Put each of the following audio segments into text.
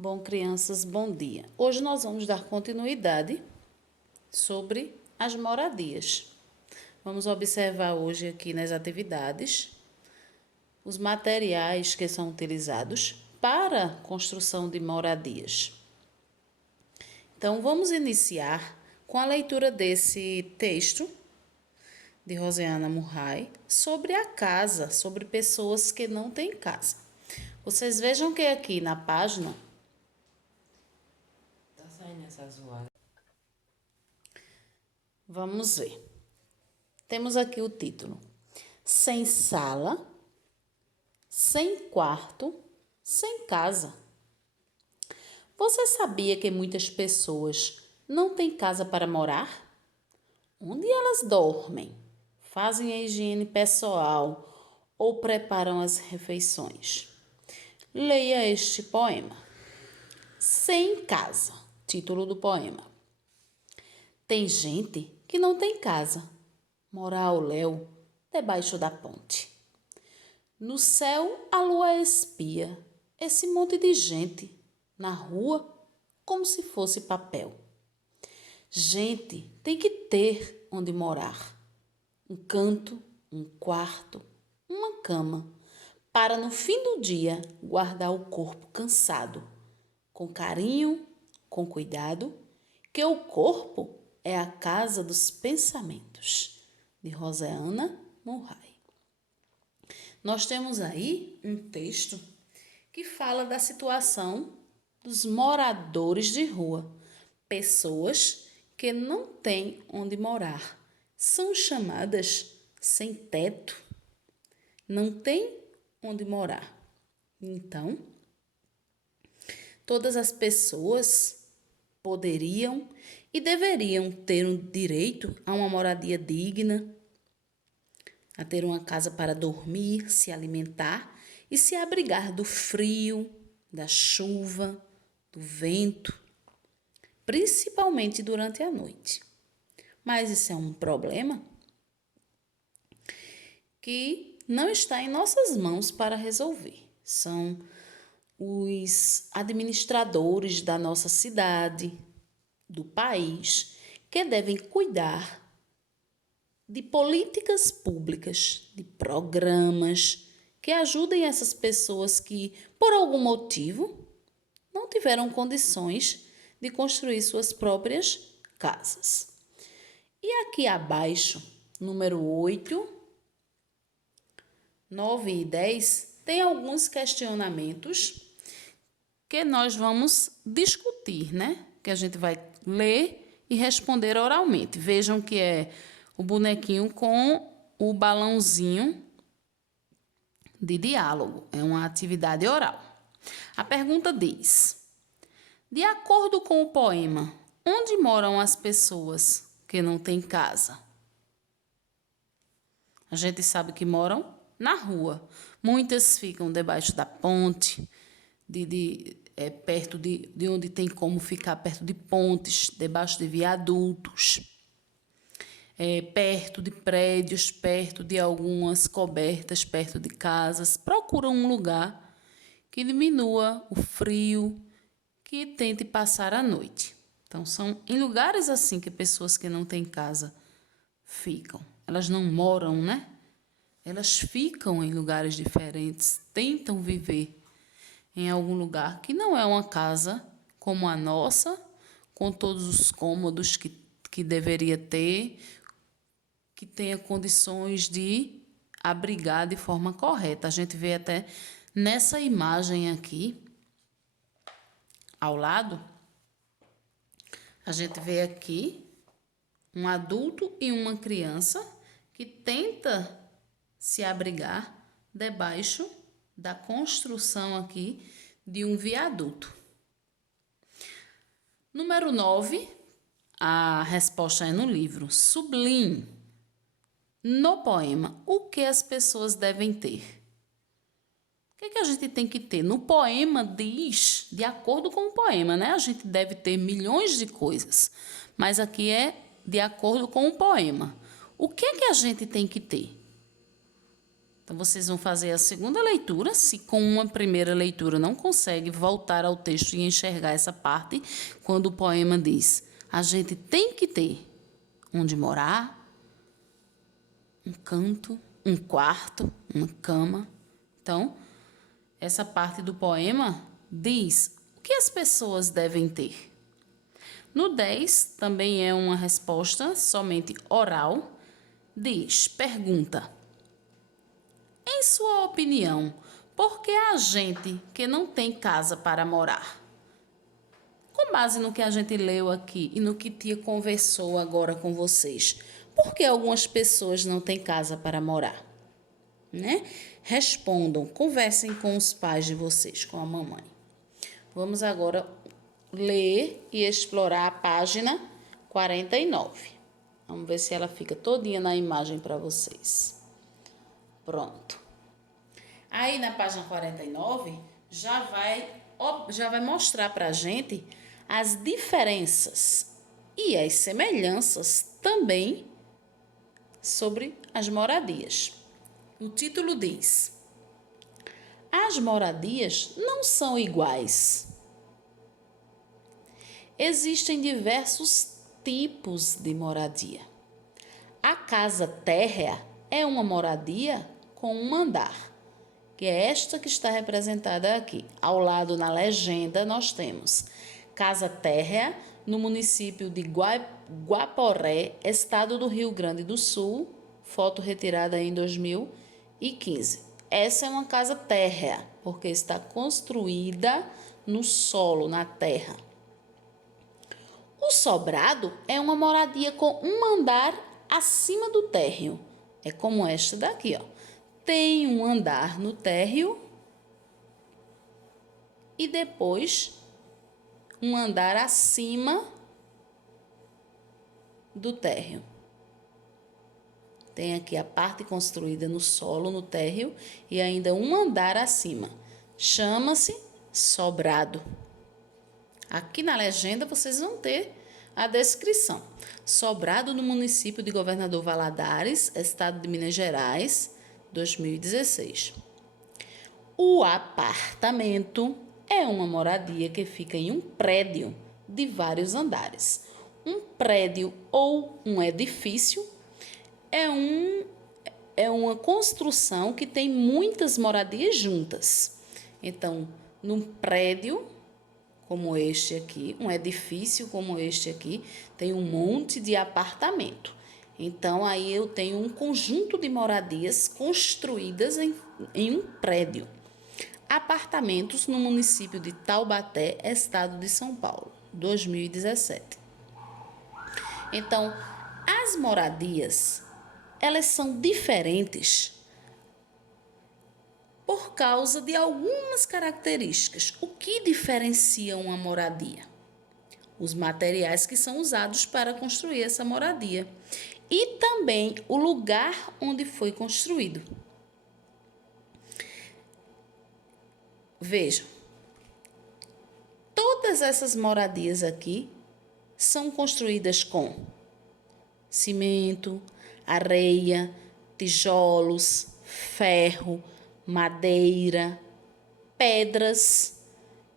Bom, crianças, bom dia. Hoje nós vamos dar continuidade sobre as moradias. Vamos observar hoje aqui nas atividades os materiais que são utilizados para a construção de moradias. Então, vamos iniciar com a leitura desse texto de Rosiana Murray sobre a casa, sobre pessoas que não têm casa. Vocês vejam que aqui na página vamos ver. Temos aqui o título: Sem sala, sem quarto, sem casa. Você sabia que muitas pessoas não têm casa para morar? Onde elas dormem? Fazem a higiene pessoal ou preparam as refeições? Leia este poema. Sem casa, título do poema. Tem gente que não tem casa, mora ao léu, debaixo da ponte. No céu a lua espia esse monte de gente na rua como se fosse papel. Gente tem que ter onde morar. Um canto, um quarto, uma cama, para no fim do dia guardar o corpo cansado, com carinho, com cuidado, que o corpo é a casa dos pensamentos, de Rosiana Murray. Nós temos aí um texto que fala da situação dos moradores de rua, pessoas que não têm onde morar, são chamadas sem teto, não têm onde morar. Então, todas as pessoas poderiam e deveriam ter um direito a uma moradia digna, a ter uma casa para dormir, se alimentar e se abrigar do frio, da chuva, do vento, principalmente durante a noite. Mas isso é um problema que não está em nossas mãos para resolver. São os administradores da nossa cidade, do país, que devem cuidar de políticas públicas, de programas que ajudem essas pessoas que, por algum motivo, não tiveram condições de construir suas próprias casas. E aqui abaixo, número 8, 9 e 10, tem alguns questionamentos que nós vamos discutir, né? Que a gente vai ler e responder oralmente. Vejam que é o bonequinho com o balãozinho de diálogo. É uma atividade oral. A pergunta diz: de acordo com o poema, onde moram as pessoas que não têm casa? A gente sabe que moram na rua. Muitas ficam debaixo da ponte, perto de onde tem como ficar perto de pontes, debaixo de viadutos, perto de prédios, perto de algumas cobertas, perto de casas. Procuram um lugar que diminua o frio, que tente passar a noite. Então, são em lugares assim que pessoas que não têm casa ficam. Elas não moram, né? Elas ficam em lugares diferentes, tentam viver em algum lugar que não é uma casa como a nossa, com todos os cômodos que deveria ter, que tenha condições de abrigar de forma correta. A gente vê até nessa imagem aqui, ao lado, a gente vê aqui um adulto e uma criança que tenta se abrigar debaixo da construção aqui de um viaduto. Número 9, a resposta é no livro. Sublinhe no poema o que as pessoas devem ter. O que a gente tem que ter? No poema diz, de acordo com o poema, né? A gente deve ter milhões de coisas, mas aqui é de acordo com o poema. O que a gente tem que ter? Então, vocês vão fazer a segunda leitura. Se com uma primeira leitura não consegue voltar ao texto e enxergar essa parte, quando o poema diz: a gente tem que ter onde morar, um canto, um quarto, uma cama. Então, essa parte do poema diz o que as pessoas devem ter. No 10, também é uma resposta somente oral. Diz, pergunta: em sua opinião, por que a gente que não tem casa para morar? Com base no que a gente leu aqui e no que tia conversou agora com vocês, por que algumas pessoas não têm casa para morar? Né? Respondam, conversem com os pais de vocês, com a mamãe. Vamos agora ler e explorar a página 49. Vamos ver se ela fica todinha na imagem para vocês. Pronto. Aí na página 49 já vai mostrar para a gente as diferenças e as semelhanças também sobre as moradias. O título diz: as moradias não são iguais. Existem diversos tipos de moradia. A casa térrea é uma moradia com um andar, que é esta que está representada aqui. Ao lado, na legenda, nós temos casa térrea no município de Guaporé, estado do Rio Grande do Sul, foto retirada em 2015. Essa é uma casa térrea, porque está construída no solo, na terra. O sobrado é uma moradia com um andar acima do térreo. É como esta daqui, ó. Tem um andar no térreo e depois um andar acima do térreo. Tem aqui a parte construída no solo, no térreo, e ainda um andar acima. Chama-se sobrado. Aqui na legenda vocês vão ter a descrição. Sobrado no município de Governador Valadares, estado de Minas Gerais, 2016. O apartamento é uma moradia que fica em um prédio de vários andares. Um prédio ou um edifício é uma construção que tem muitas moradias juntas. Então, num prédio como este aqui, um edifício como este aqui, tem um monte de apartamento. Então, aí eu tenho um conjunto de moradias construídas em um prédio. Apartamentos no município de Taubaté, estado de São Paulo, 2017. Então, as moradias, elas são diferentes por causa de algumas características. O que diferencia uma moradia? Os materiais que são usados para construir essa moradia e também o lugar onde foi construído. Vejam, todas essas moradias aqui são construídas com cimento, areia, tijolos, ferro, madeira, pedras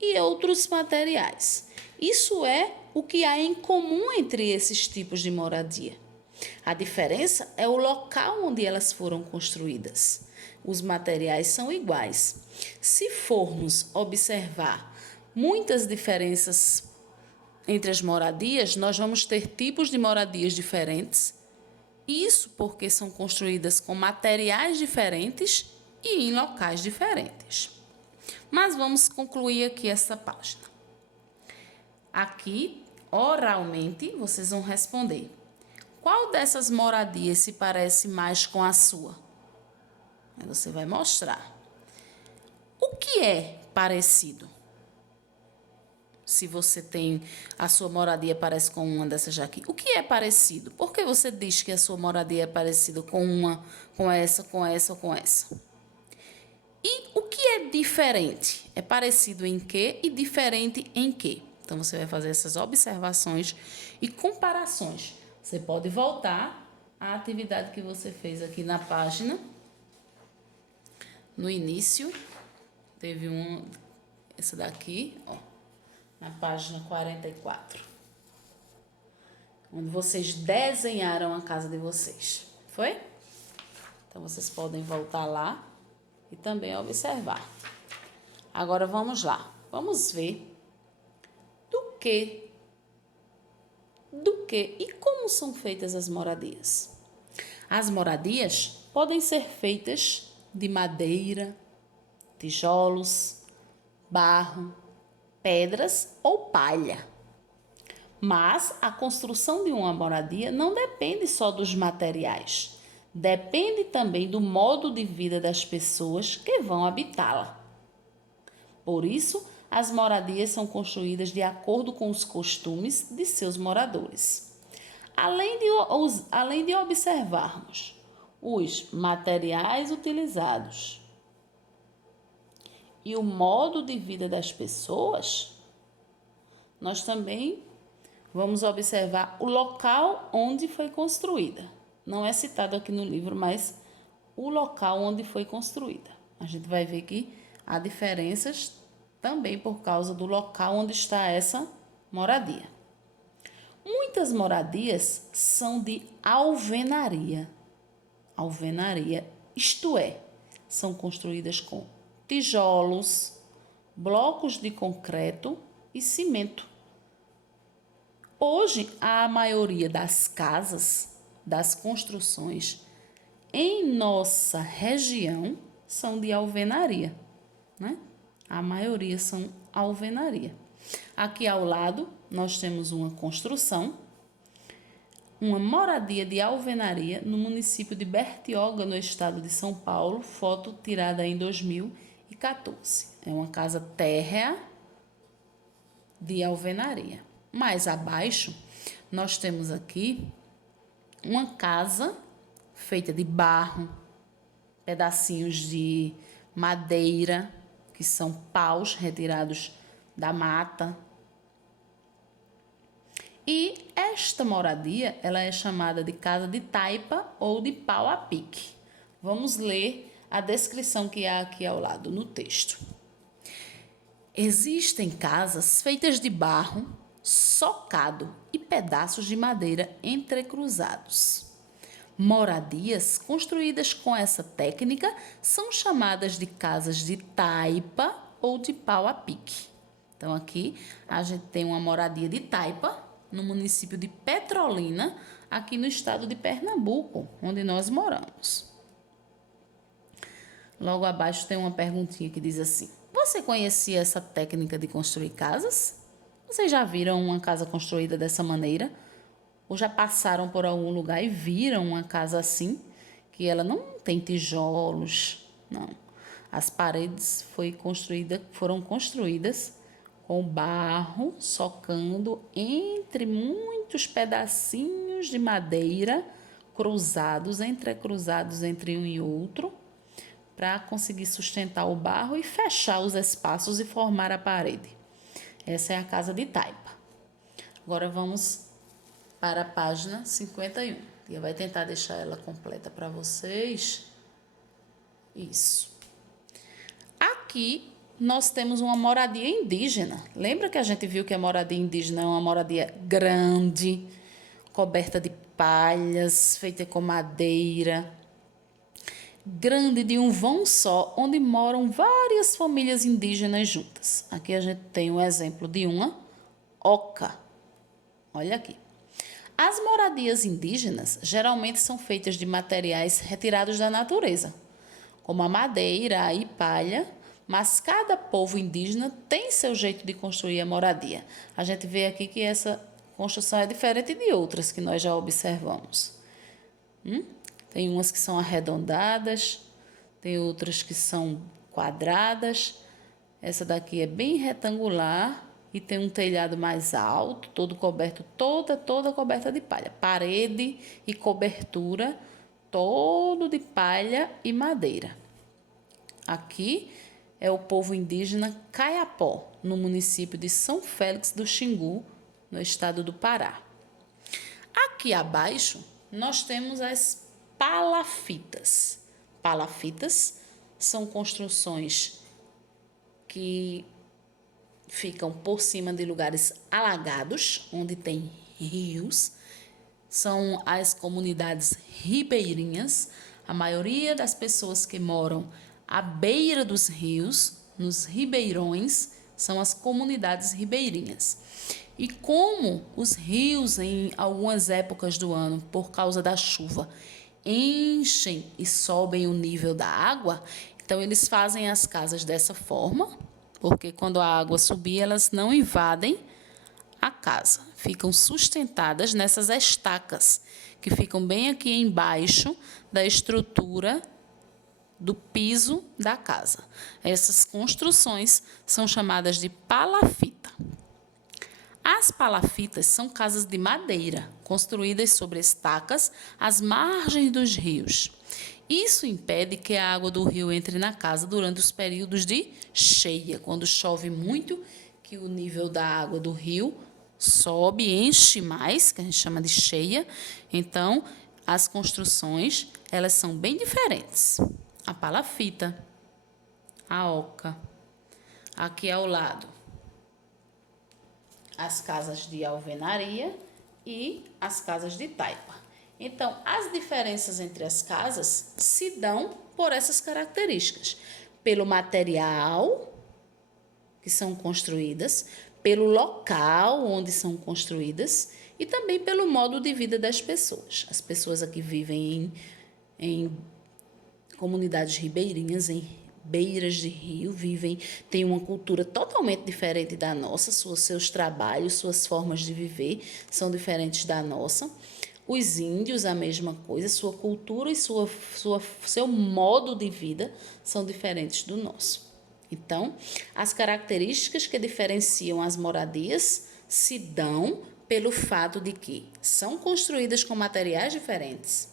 e outros materiais. Isso é o que há em comum entre esses tipos de moradia. A diferença é o local onde elas foram construídas. Os materiais são iguais. Se formos observar muitas diferenças entre as moradias, nós vamos ter tipos de moradias diferentes. Isso porque são construídas com materiais diferentes e em locais diferentes. Mas vamos concluir aqui essa página. Aqui, oralmente, vocês vão responder: qual dessas moradias se parece mais com a sua? Aí você vai mostrar. O que é parecido? Se você tem a sua moradia parece com uma dessas aqui. O que é parecido? Por que você diz que a sua moradia é parecida com uma, com essa ou com essa? E o que é diferente? É parecido em quê e diferente em quê? Então, você vai fazer essas observações e comparações. Você pode voltar à atividade que você fez aqui na página no início, teve essa daqui, ó, na página 44, onde vocês desenharam a casa de vocês, foi? Então, vocês podem voltar lá e também observar. Agora, vamos lá. Vamos ver do que e como são feitas as moradias. As moradias podem ser feitas de madeira, tijolos, barro, pedras ou palha. Mas a construção de uma moradia não depende só dos materiais. Depende também do modo de vida das pessoas que vão habitá-la. Por isso, as moradias são construídas de acordo com os costumes de seus moradores. Além de observarmos os materiais utilizados e o modo de vida das pessoas, nós também vamos observar o local onde foi construída. Não é citado aqui no livro, mas o local onde foi construída. A gente vai ver que há diferenças também por causa do local onde está essa moradia. Muitas moradias são de alvenaria. Alvenaria, isto é, são construídas com tijolos, blocos de concreto e cimento. Hoje, a maioria das casas, das construções em nossa região são de alvenaria, né? A maioria são alvenaria. Aqui ao lado, nós temos uma construção, uma moradia de alvenaria no município de Bertioga, no estado de São Paulo, foto tirada em 2014. É uma casa térrea de alvenaria. Mais abaixo, nós temos aqui uma casa feita de barro, pedacinhos de madeira, que são paus retirados da mata. E esta moradia, ela é chamada de casa de taipa ou de pau a pique. Vamos ler a descrição que há aqui ao lado no texto. Existem casas feitas de barro, socado e pedaços de madeira entrecruzados. Moradias construídas com essa técnica são chamadas de casas de taipa ou de pau a pique. Então, aqui a gente tem uma moradia de taipa no município de Petrolina, aqui no estado de Pernambuco, onde nós moramos. Logo abaixo tem uma perguntinha que diz assim: você conhecia essa técnica de construir casas? Vocês já viram uma casa construída dessa maneira? Ou já passaram por algum lugar e viram uma casa assim, que ela não tem tijolos, não. As paredes foram construídas com barro, socando entre muitos pedacinhos de madeira entrecruzados entre um e outro, para conseguir sustentar o barro e fechar os espaços e formar a parede. Essa é a casa de taipa. Agora vamos para a página 51. E vai tentar deixar ela completa para vocês. Isso. Aqui nós temos uma moradia indígena. Lembra que a gente viu que a moradia indígena é uma moradia grande, coberta de palhas, feita com madeira, grande de um vão só, onde moram várias famílias indígenas juntas. Aqui a gente tem um exemplo de uma oca. Olha aqui. As moradias indígenas geralmente são feitas de materiais retirados da natureza, como a madeira e palha, mas cada povo indígena tem seu jeito de construir a moradia. A gente vê aqui que essa construção é diferente de outras que nós já observamos. Tem umas que são arredondadas, tem outras que são quadradas. Essa daqui é bem retangular e tem um telhado mais alto, todo coberto, toda coberta de palha. Parede e cobertura, todo de palha e madeira. Aqui é o povo indígena Caiapó, no município de São Félix do Xingu, no estado do Pará. Aqui abaixo, nós temos as palafitas. Palafitas são construções que ficam por cima de lugares alagados, onde tem rios. São as comunidades ribeirinhas. A maioria das pessoas que moram à beira dos rios, nos ribeirões, são as comunidades ribeirinhas. E como os rios, em algumas épocas do ano, por causa da chuva, enchem e sobem o nível da água, então eles fazem as casas dessa forma, porque quando a água subir, elas não invadem a casa, ficam sustentadas nessas estacas, que ficam bem aqui embaixo da estrutura do piso da casa. Essas construções são chamadas de palafita. As palafitas são casas de madeira, construídas sobre estacas às margens dos rios. Isso impede que a água do rio entre na casa durante os períodos de cheia, quando chove muito, que o nível da água do rio sobe, enche mais, que a gente chama de cheia. Então, as construções, elas são bem diferentes. A palafita, a oca, aqui ao lado, as casas de alvenaria e as casas de taipa. Então, as diferenças entre as casas se dão por essas características. Pelo material que são construídas, pelo local onde são construídas e também pelo modo de vida das pessoas. As pessoas aqui vivem em comunidades ribeirinhas, em beiras de rio, têm uma cultura totalmente diferente da nossa, seus trabalhos, suas formas de viver são diferentes da nossa. Os índios, a mesma coisa, sua cultura e seu modo de vida são diferentes do nosso. Então, as características que diferenciam as moradias se dão pelo fato de que são construídas com materiais diferentes,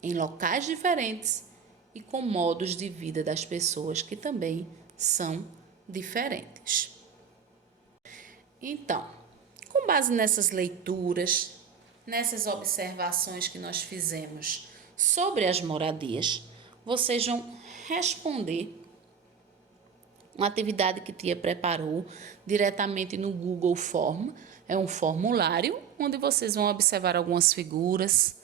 em locais diferentes e com modos de vida das pessoas que também são diferentes. Então, com base nessas leituras, nessas observações que nós fizemos sobre as moradias, vocês vão responder uma atividade que Tia preparou diretamente no Google Form. É um formulário onde vocês vão observar algumas figuras,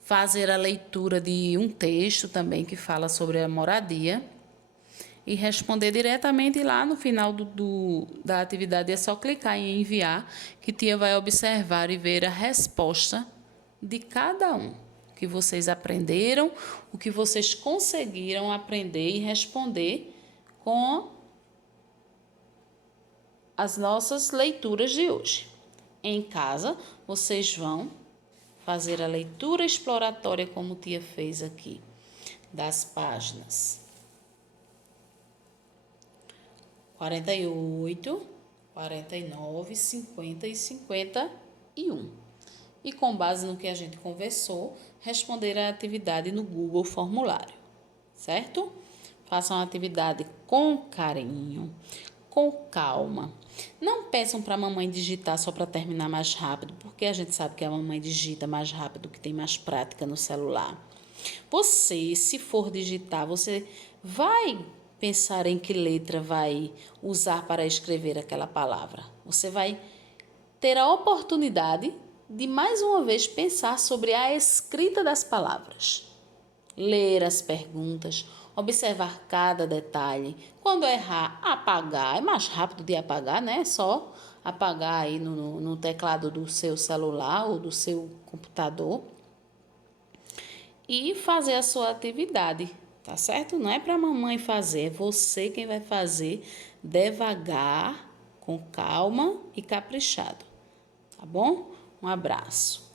fazer a leitura de um texto também que fala sobre a moradia e responder diretamente lá no final da atividade. É só clicar em enviar que Tia vai observar e ver a resposta de cada um que vocês aprenderam, o que vocês conseguiram aprender e responder com as nossas leituras de hoje. Em casa, vocês vão fazer a leitura exploratória como Tia fez aqui, das páginas 48, 49, 50 e 51. E com base no que a gente conversou, responder a atividade no Google Formulário, certo? Façam a atividade com carinho, com calma. Não peçam para a mamãe digitar só para terminar mais rápido, porque a gente sabe que a mamãe digita mais rápido, que tem mais prática no celular. Você, se for digitar, você vai pensar em que letra vai usar para escrever aquela palavra. Você vai ter a oportunidade de, mais uma vez, pensar sobre a escrita das palavras. Ler as perguntas, observar cada detalhe. Quando errar, apagar. É mais rápido de apagar, né? É só apagar aí no teclado do seu celular ou do seu computador e fazer a sua atividade, tá certo? Não é para a mamãe fazer, é você quem vai fazer devagar, com calma e caprichado, tá bom? Um abraço.